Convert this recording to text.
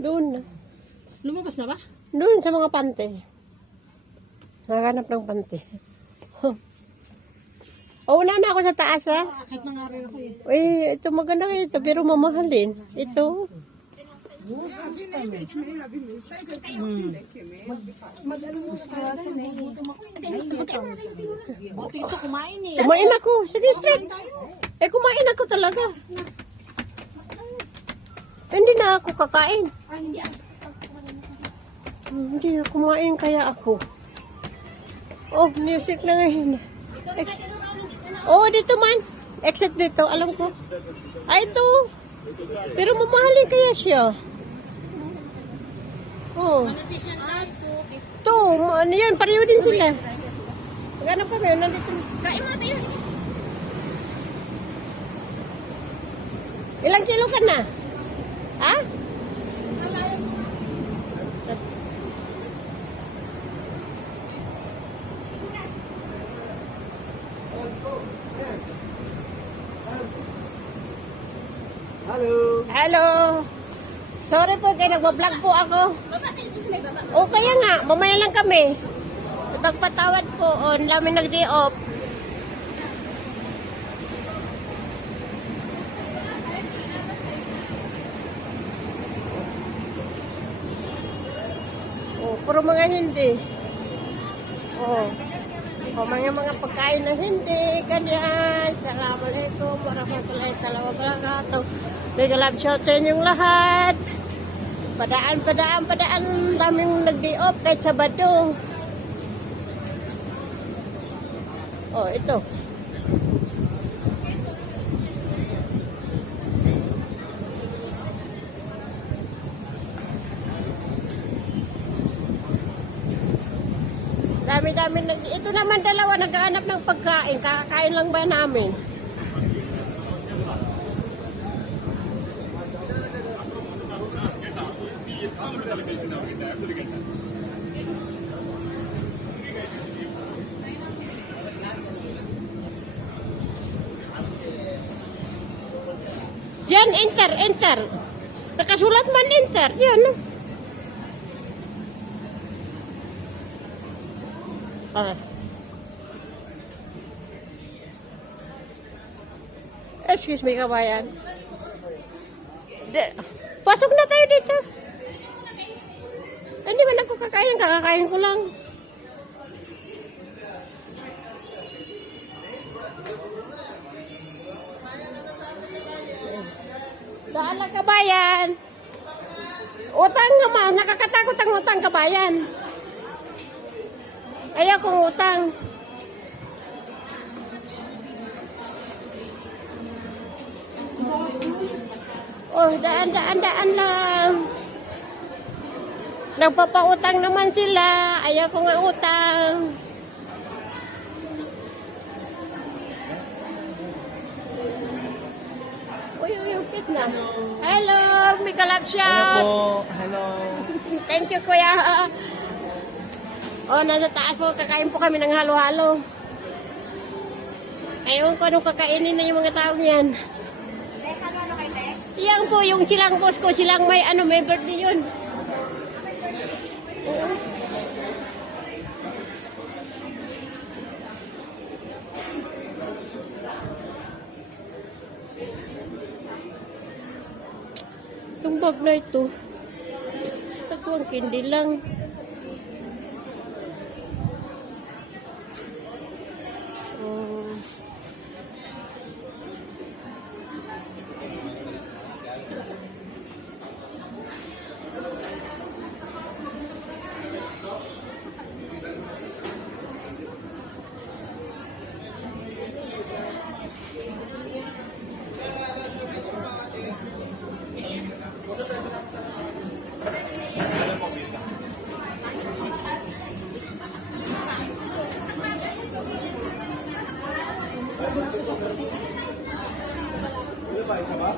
Doon na. Lumabas na ba? Doon sa mga pante. Nakaganap ng pante. Una na ako sa taas, ha? Akit na nga rin ako eh. Uy, ito maganda ito, pero mamahalin. Ito. Buti ito kumain eh. Kumain ako. Sige, straight. Kumain ako talaga. Hindi na ako kakain. Hindi ako kumain, kaya ako. Oh, music na ngayon. Oh, dito man. Exit dito, alam ko. Ay, ito. Pero mamahalin kaya siya. Oh. Ito, ano yan, pareho din sila. Maghanap kami, nandito. Kain mo tayo. Ilang kilo ka na? Ha? Hello. Hello. Sorry po, kaya nagbablog po ako. O kaya nga, mamaya lang kami. Magpatawad po, on namin nag-day off. Oh, puro mga hindi. Oh. O mga pagkain na hindi, ganyan. Assalamualaikum warahmatullahi wabarakatuh. Mega love shout sa inyong lahat. Padaan daming nag-day off kahit Sabado. Oh, ito. Dami-dami ito naman dalawa naghahanap ng pagkain. Kakakain lang ba namin? Diyan, enter. Nakasulat man enter. Diyan, no? Okay. Excuse me, kabayan. Pasok na tayo dito. Hindi man ako kakain. Kakakain ko lang. Daan lang, kabayan. Utang naman. Nakakatakot ang utang, kabayan. Ayaw kong utang. Oh, daan lang. Nagpapautang naman sila. Ayaw kong utang. Uy, ukit na. Hello, Mika Love Shop. Hello. Thank you, kuya. Oh, nasa taas po, kakain po kami ng halo-halo. Ayaw ko anong kakainin na yung mga tao niyan. Halo-halo kayo, te? Iyan po, yung silang boss ko, silang may birthday yun. Oo. Itong bag na ito, tatlong kindi lang. Ano ba, isa ba?